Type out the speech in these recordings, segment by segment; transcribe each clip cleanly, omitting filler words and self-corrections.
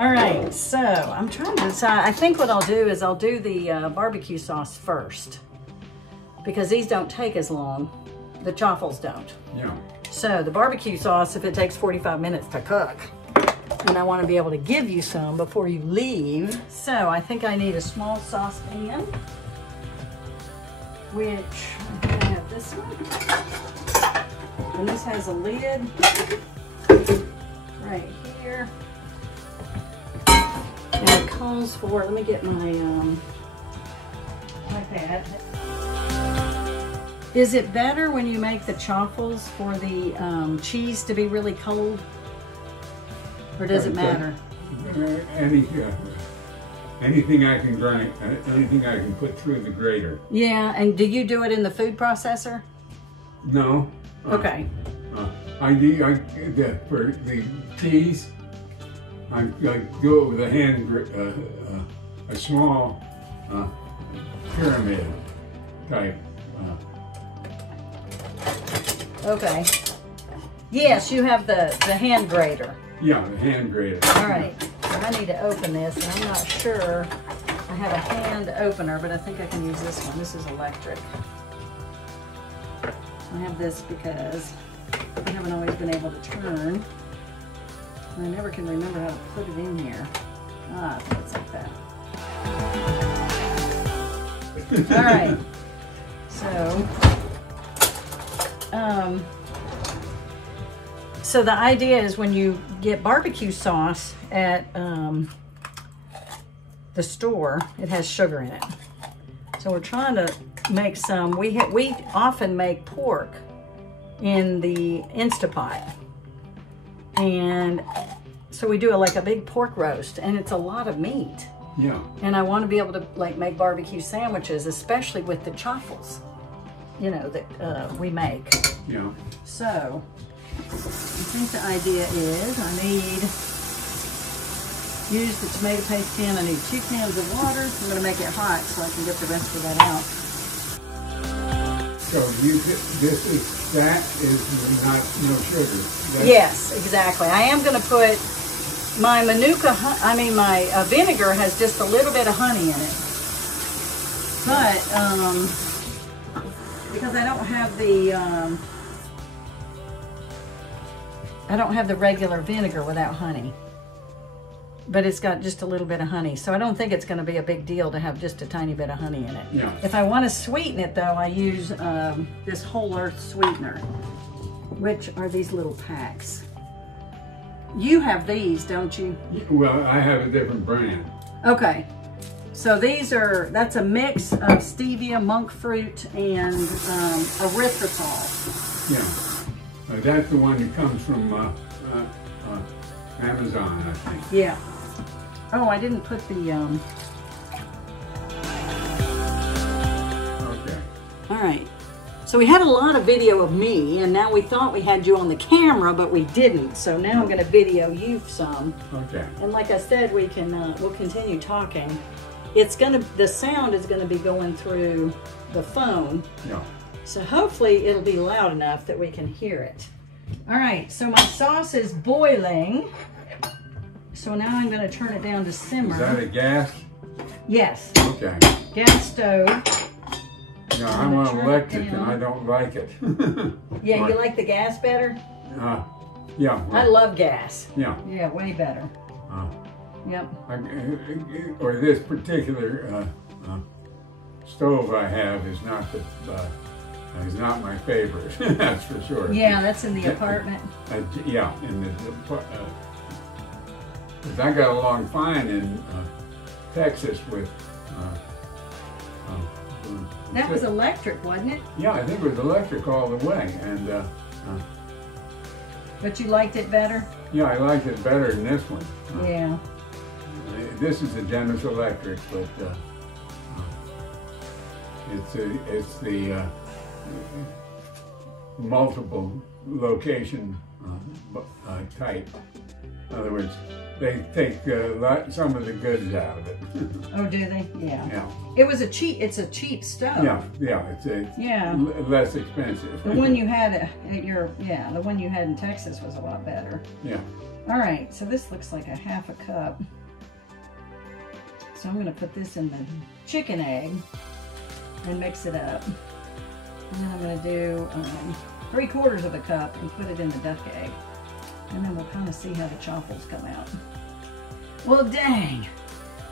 All right, so I'm trying to decide. I think what I'll do is I'll do the barbecue sauce first because these don't take as long. The chaffles don't. Yeah. So the barbecue sauce, if it takes 45 minutes to cook, and I want to be able to give you some before you leave. So I think I need a small saucepan, which I have this one. And this has a lid right here. And it calls for, let me get my iPad. Is it better when you make the chaffles for the cheese to be really cold? Or does it matter? Anything I can grind, anything I can put through the grater. Yeah, and do you do it in the food processor? No. Okay. For the cheese, I do it with a hand, a small pyramid type. Okay. Yes, you have the hand grater. Yeah, the hand grater. All right. So I need to open this, and I'm not sure. I have a hand opener, but I think I can use this one. This is electric. I have this because I haven't always been able to turn. And I never can remember how to put it in here. Ah, I think it's like that. All right. So the idea is when you get barbecue sauce at the store, it has sugar in it. So we're trying to make some. We often make pork in the Instapot, and so we do like a big pork roast, and it's a lot of meat. Yeah. And I want to be able to like make barbecue sandwiches, especially with the chaffles, you know, that we make. Yeah. So I think the idea is I need, use the tomato paste can. I need 2 cans of water. I'm going to make it hot so I can get the rest of that out. So that is not no sugar. Yes, exactly. I am going to put my manuka, my vinegar has just a little bit of honey in it. But because I don't have the regular vinegar without honey, but it's got just a little bit of honey. So I don't think it's going to be a big deal to have just a tiny bit of honey in it. Yeah. If I want to sweeten it though, I use this whole earth sweetener, which are these little packs. You have these, don't you? Well, I have a different brand. Okay. So that's a mix of stevia, monk fruit, and erythritol. Yeah. That's the one that comes from Amazon, I think. Yeah. Oh, I didn't put the... Okay. All right. So we had a lot of video of me, and now we thought we had you on the camera, but we didn't. So now I'm going to video you some. Okay. And like I said, we'll continue talking. The sound is going to be going through the phone. Yeah. So hopefully it'll be loud enough that we can hear it. All right, so my sauce is boiling. So now I'm going to turn it down to simmer. Is that a gas? Yes. Okay. Gas stove. No, I'm on electric and I don't like it. Yeah, you like the gas better? Yeah. Well, I love gas. Yeah. Yeah, way better. Yep. Or this particular stove I have is not my favorite. That's for sure. Yeah, that's in the apartment. Yeah, in the. Because I got along fine in Texas with. That was electric, wasn't it? Yeah, I think it was electric all the way, and. But you liked it better? Yeah, I liked it better than this one. Yeah. This is a Generous Electric, but it's the multiple location type. In other words, they take some of the goods out of it. Oh, do they? Yeah. Yeah. It's a cheap stove. Yeah, it's less expensive. The one you had the one you had in Texas was a lot better. Yeah. All right, so this looks like a ½ a cup. So I'm gonna put this in the chicken egg and mix it up. And then I'm gonna do 3/4 of a cup and put it in the duck egg. And then we'll kind of see how the chaffles come out. Well, dang,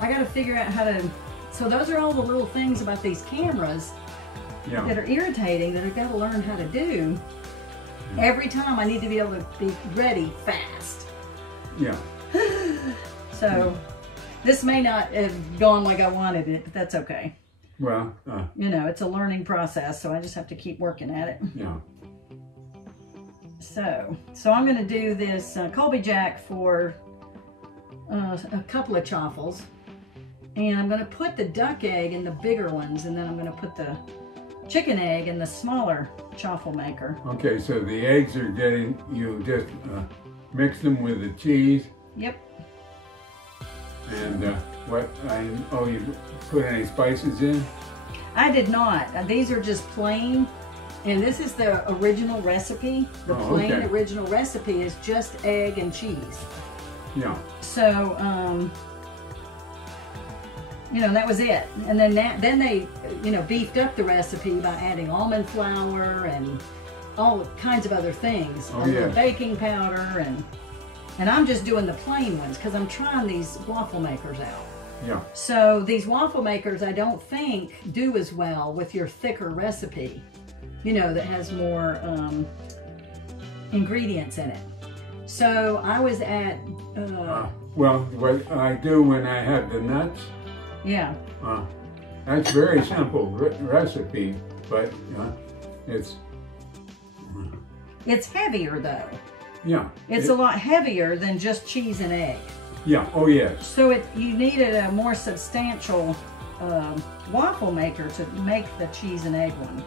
I gotta figure out how to, so those are all the little things about these cameras that are irritating that I've got to learn how to do. Every time I need to be able to be ready fast. Yeah. So this may not have gone like I wanted it, but that's okay. Well, you know, it's a learning process, so I just have to keep working at it. Yeah. So I'm going to do this Colby Jack for a couple of chaffles, and I'm going to put the duck egg in the bigger ones, and then I'm going to put the chicken egg in the smaller chaffle maker. Okay, so the eggs are getting, you just mix them with the cheese. Yep. And you put any spices in? I did not. These are just plain. And this is the original recipe. The plain original recipe is just egg and cheese. Yeah. So, you know, that was it. And then they, you know, beefed up the recipe by adding almond flour and all kinds of other things. Oh, yeah. Baking powder and I'm just doing the plain ones because I'm trying these waffle makers out. Yeah. So these waffle makers, I don't think do as well with your thicker recipe. You know, that has more ingredients in it. So I was at... well, what I do when I have the nuts... Yeah. That's very simple recipe, but it's... It's heavier, though. Yeah. It's a lot heavier than just cheese and egg. Yeah, oh yes. So you needed a more substantial waffle maker to make the cheese and egg one.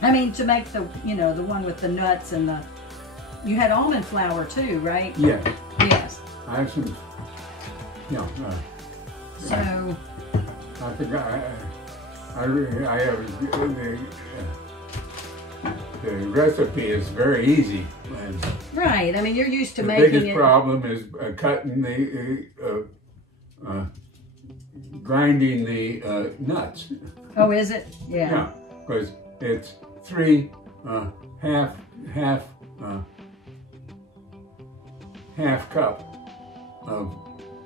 I mean, to make the, you know, the one with the nuts and the, you had almond flour too, right? Yeah. Yes. I have some, so. I forgot, I have, the recipe is very easy. And right, I mean, you're used to making it. The biggest problem is cutting grinding the nuts. Oh, is it? Yeah. Yeah, because it's 3 half cup of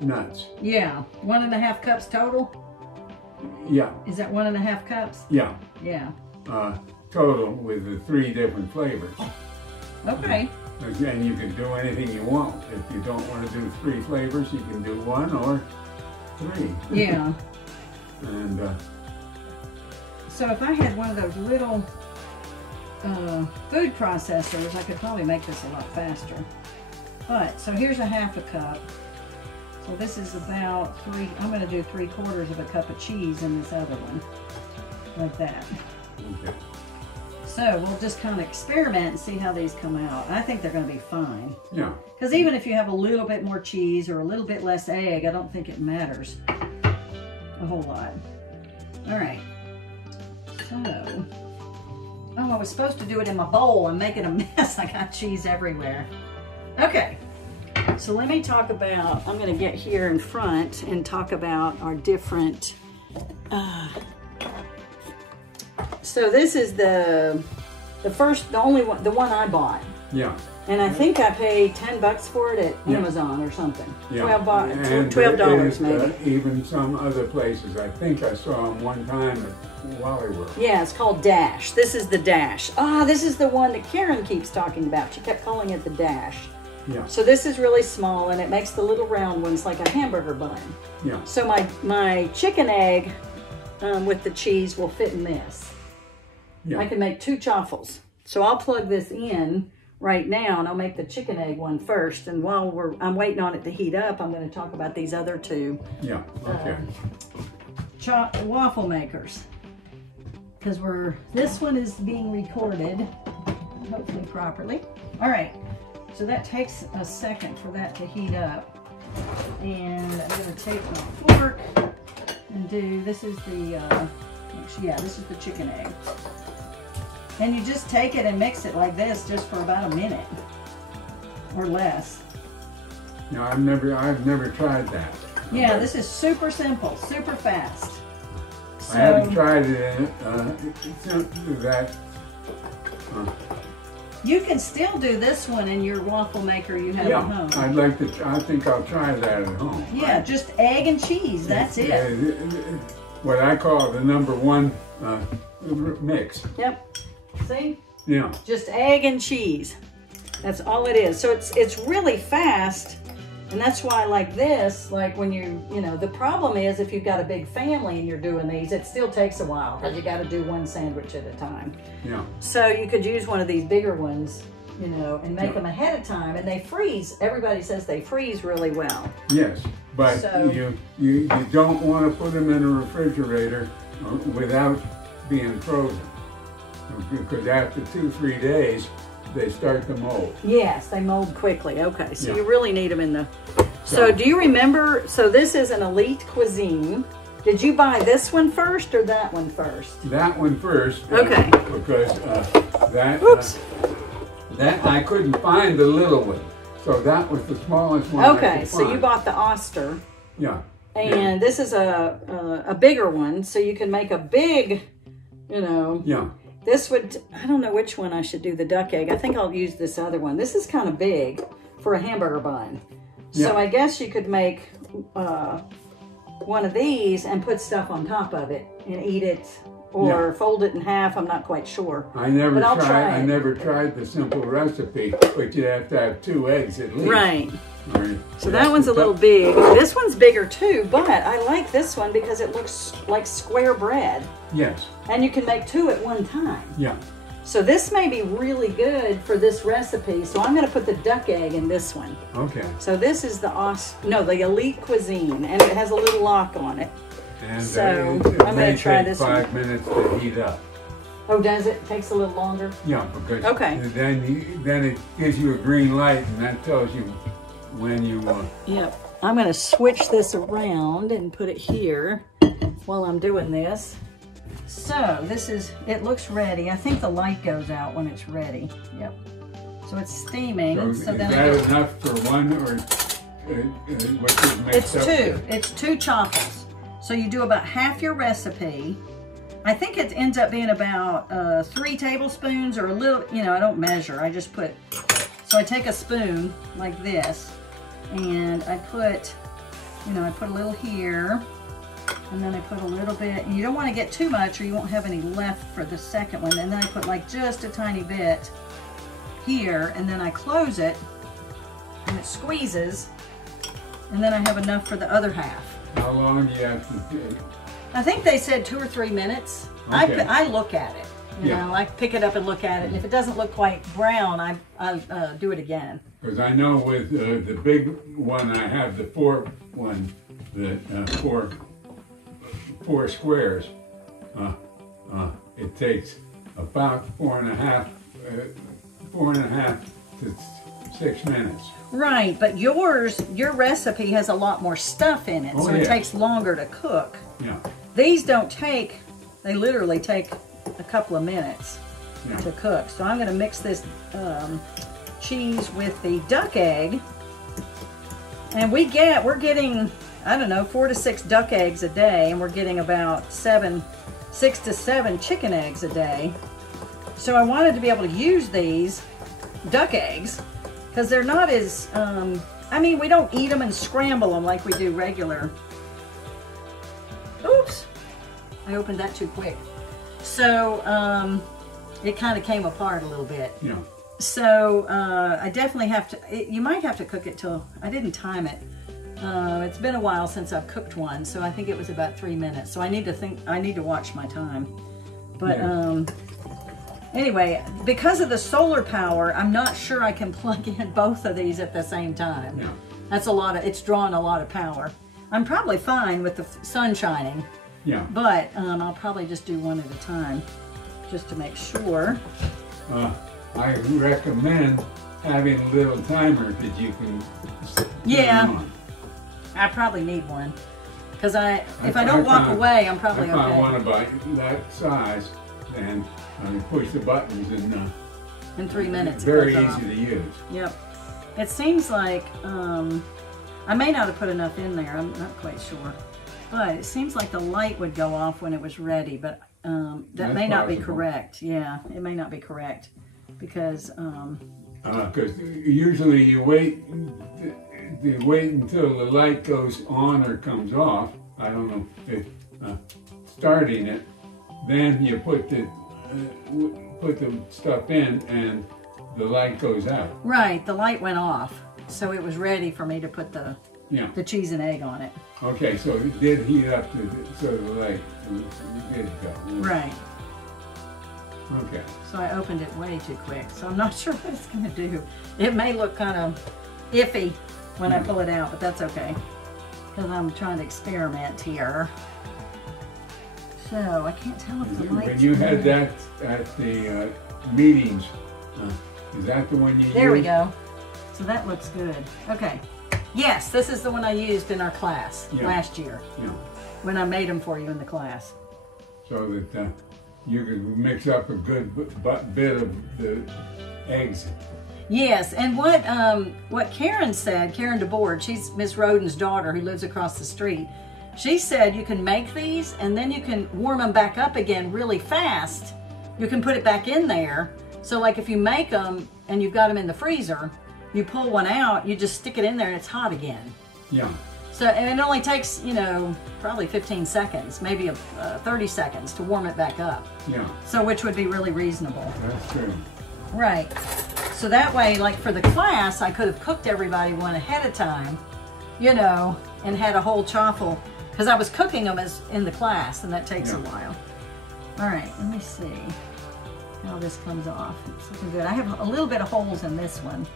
nuts. Yeah, 1½ cups total? Yeah. Is that 1½ cups? Yeah. Yeah. Total with the 3 different flavors. Okay. And you can do anything you want. If you don't want to do 3 flavors, you can do 1 or 3. Yeah. And so if I had one of those little food processors, I could probably make this a lot faster. But, so here's a ½ a cup. So this is about I'm going to do 3/4 of a cup of cheese in this other one. Like that. Okay. So we'll just kind of experiment and see how these come out. I think they're going to be fine. Yeah. Because even if you have a little bit more cheese or a little bit less egg, I don't think it matters a whole lot. All right. So, I was supposed to do it in my bowl. I'm making a mess. I got cheese everywhere. Okay. So let me talk about, I'm going to get here in front and talk about our different, so this is the only one, the one I bought. Yeah. And I think I paid $10 for it at Amazon or something. Yeah. $12 maybe. Even some other places. I think I saw them one time at Wally World. Yeah, it's called Dash. This is the Dash. This is the one that Karen keeps talking about. She kept calling it the Dash. Yeah. So this is really small and it makes the little round ones like a hamburger bun. Yeah. So my chicken egg with the cheese will fit in this. Yeah. I can make 2 chaffles. So I'll plug this in right now and I'll make the chicken egg one first. And while I'm waiting on it to heat up, I'm going to talk about these other 2. Yeah, okay. Waffle makers. Because this one is being recorded, hopefully properly. All right. So that takes a second for that to heat up. And I'm going to take my fork and do, this is the, yeah, this is the chicken egg. And you just take it and mix it like this just for about a minute or less. No, I've never tried that. Yeah, this is super simple, super fast. So, I haven't tried it that. You can still do this one in your waffle maker you have at home. I'd like to. I think I'll try that at home. Yeah, just egg and cheese. That's it. What I call the #1 mix. Yep. See? Yeah. Just egg and cheese. That's all it is. So it's really fast, and that's why like this, like when you know, the problem is if you've got a big family and you're doing these, it still takes a while because you got to do one sandwich at a time. Yeah. So you could use one of these bigger ones, you know, and make them ahead of time, and they freeze. Everybody says they freeze really well. Yes, but so, you don't want to put them in a refrigerator without being frozen, because after 2-3 days they start to mold. Yes, they mold quickly. Okay, so you really need them in the... So do you remember, so this is an elite cuisine. Did you buy this one first or that one first? That one first. Okay. Because that I couldn't find the little one. So that was the smallest one. Okay, so you bought the Oster. Yeah. And this is a bigger one, so you can make a big, you know. Yeah. This would, I don't know which one I should do the duck egg. I think I'll use this other one. This is kind of big for a hamburger bun. Yeah. So I guess you could make one of these and put stuff on top of it and eat it, or fold it in half. I'm not quite sure. I never tried the simple recipe, but you have to have 2 eggs at least. Right. Right. So that one's a little big. This one's bigger too, but I like this one because it looks like square bread. Yes. And you can make 2 at one time. Yeah. So this may be really good for this recipe. So I'm going to put the duck egg in this one. Okay. So this is the elite cuisine, and it has a little lock on it. And so it I'm going to try this 5 minutes to heat up. Oh, does it? Takes a little longer? Yeah, because okay. then it gives you a green light, and that tells you when you want. Yep. I'm going to switch this around and put it here while I'm doing this. So this is, it looks ready. I think the light goes out when it's ready. Yep. So it's steaming. So then is that enough for one, or what you mix it's up 2. with? It's 2 chaffles. So you do about half your recipe. I think it ends up being about 3 tablespoons or a little, you know, I don't measure. I just put, so I take a spoon like this and I put, you know, I put a little here. And then I put a little bit, and you don't want to get too much or you won't have any left for the second one. And then I put like just a tiny bit here, and then I close it and it squeezes, and then I have enough for the other half. How long do you have to do? I think they said 2 or 3 minutes. Okay. I look at it, you know, I pick it up and look at it. And if it doesn't look quite brown, I do it again. Because I know with the big one, I have the 4 one, the 4 squares. It takes about 4.5 to 6 minutes. Right, but your recipe has a lot more stuff in it, so it takes longer to cook. Yeah. These don't take, they literally take a couple of minutes to cook. So I'm going to mix this cheese with the duck egg, and we're getting, I don't know, 4 to 6 duck eggs a day, and we're getting about 6 to 7 chicken eggs a day. So I wanted to be able to use these duck eggs because they're not as, I mean, we don't eat them and scramble them like we do regular. Oops, I opened that too quick. So it kind of came apart a little bit. Yeah. So I definitely have to, you might have to cook it till, I didn't time it. It's been a while since I've cooked one, so I think it was about 3 minutes. So I need to watch my time. But anyway, because of the solar power, I'm not sure I can plug in both of these at the same time. Yeah. That's a lot of, it's drawing a lot of power. I'm probably fine with the sun shining. Yeah. But I'll probably just do one at a time, just to make sure. I recommend having a little timer that you can Yeah. turn on. I probably need one. Because if I don't walk away, I'm probably I found okay. one about that size, and you push the buttons, and In 3 minutes. very it easy goes off. to use. Yep. It seems like, I may not have put enough in there, I'm not quite sure. But it seems like the light would go off when it was ready, but that That's may not be possible. correct. Yeah, it may not be correct. Because, Because usually you wait until the light goes on or comes off. I don't know if starting it, then you put the stuff in and the light goes out. right, the light went off. So it was ready for me to put the cheese and egg on it. Okay, so it did heat up so the light did go. Right. Okay. So I opened it way too quick. So I'm not sure what it's going to do. It may look kind of iffy when I pull it out, but that's okay. Because I'm trying to experiment here. So I can't tell if the light's... When you had that at the meetings, is that the one you used? There we go. So that looks good. Okay. Yes, this is the one I used in our class last year. Yeah. When I made them for you in the class. So that you could mix up a good bit of the eggs. Yes, and what Karen said, Karen DeBoard, she's Miss Roden's daughter who lives across the street. She said you can make these and then you can warm them back up again really fast. You can put it back in there. So like if you make them and you've got them in the freezer, you pull one out, you just stick it in there and it's hot again. Yeah. So, and it only takes, you know, probably 15 seconds, maybe 30 seconds to warm it back up. Yeah. So which would be really reasonable. That's true. Right. So that way, like for the class, I could have cooked everybody one ahead of time, you know, and had a whole chaffle, because I was cooking them as in the class, and that takes a while. All right, let me see how this comes off. It's looking good. I have a little bit of holes in this one.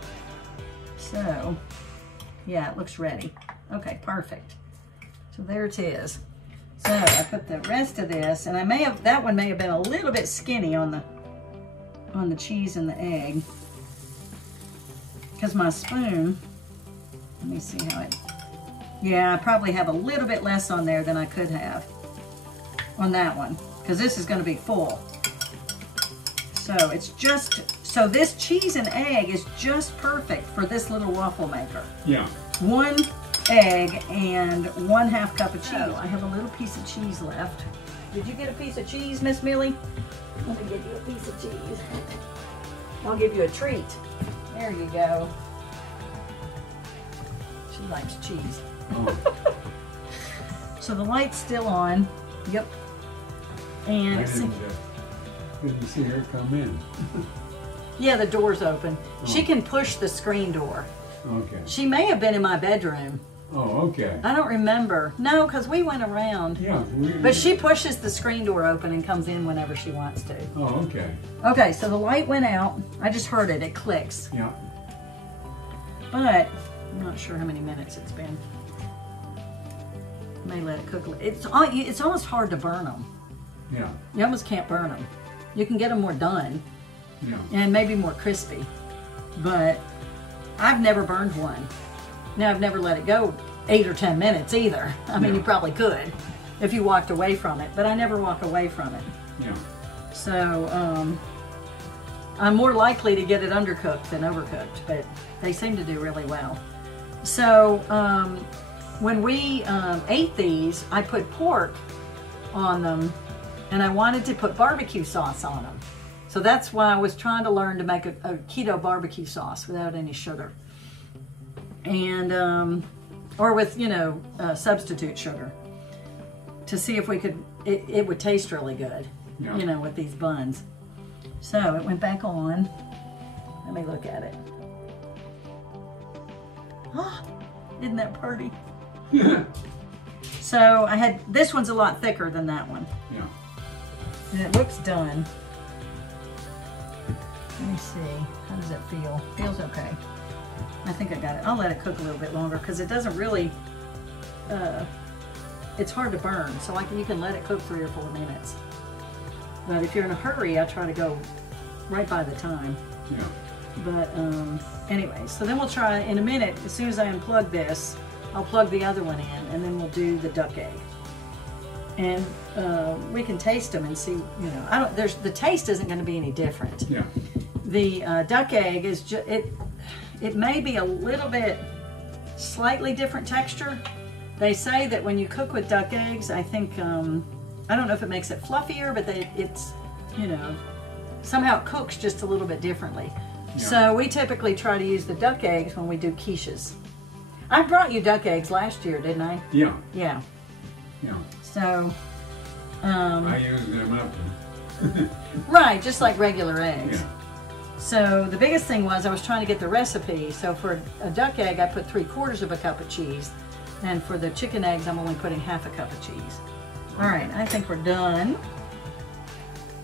So, yeah, it looks ready. Okay, perfect. So there it is. So I put the rest of this, and that one may have been a little bit skinny on the cheese and the egg, because my spoon, let me see how it, yeah, I probably have a little bit less on there than I could have on that one, because this is going to be full. So it's so this cheese and egg is just perfect for this little waffle maker. Yeah. 1 egg and 1/2 cup of cheese. Oh, I have a little piece of cheese left. Did you get a piece of cheese, Miss Millie? Let me give you a piece of cheese. I'll give you a treat. There you go. She likes cheese. Oh. So the light's still on. Yep. And I didn't see her come in. yeah, the door's open. Oh. She can push the screen door. Okay. She may have been in my bedroom. Oh, okay. I don't remember. No, because we went around. Yeah. But she pushes the screen door open and comes in whenever she wants to. Oh, okay. Okay, so the light went out. I just heard it. It clicks. Yeah. But I'm not sure how many minutes it's been. May let it cook. It's almost hard to burn them. Yeah. You almost can't burn them. You can get them more done Yeah. and maybe more crispy. But I've never burned one. Now, I've never let it go 8 or 10 minutes either. I mean, you probably could if you walked away from it, but I never walk away from it. Yeah. So I'm more likely to get it undercooked than overcooked, but they seem to do really well. So when we ate these, I put pork on them, and I wanted to put barbecue sauce on them. So that's why I was trying to learn to make a keto barbecue sauce without any sugar. And, or with, you know, substitute sugar, to see if we could, it would taste really good, you know, with these buns. So it went back on. Let me look at it. Oh, isn't that pretty? So I had, this one's a lot thicker than that one. Yeah. And it looks done. Let me see, how does it feel? Feels okay. I think I got it. I'll let it cook a little bit longer because it doesn't really, it's hard to burn. So you can let it cook 3 or 4 minutes. But if you're in a hurry, I try to go right by the time. Yeah. But anyway, so then we'll try in a minute. As soon as I unplug this, I'll plug the other one in, and then we'll do the duck egg. And we can taste them and see. You know, the taste isn't going to be any different. Yeah. The duck egg is just it may be a little bit slightly different texture. They say that when you cook with duck eggs, I think I don't know if it makes it fluffier, but it's you know, somehow it cooks just a little bit differently. Yeah. So we typically try to use the duck eggs when we do quiches. I brought you duck eggs last year, didn't I? Yeah. Yeah. Yeah. So I use them up. Right, just like regular eggs. Yeah. So the biggest thing was I was trying to get the recipe. So for a duck egg, I put 3/4 of a cup of cheese. And for the chicken eggs, I'm only putting 1/2 cup of cheese. All right, I think we're done.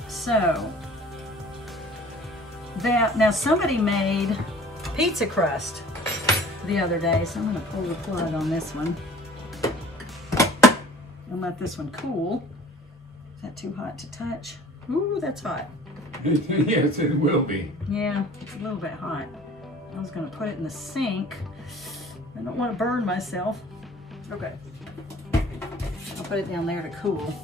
So now somebody made pizza crust the other day. So I'm gonna pull the plug on this one and let this one cool. Is that too hot to touch? Ooh, that's hot. Yes, it will be. Yeah, it's a little bit hot. I was gonna put it in the sink. I don't want to burn myself. Okay. I'll put it down there to cool.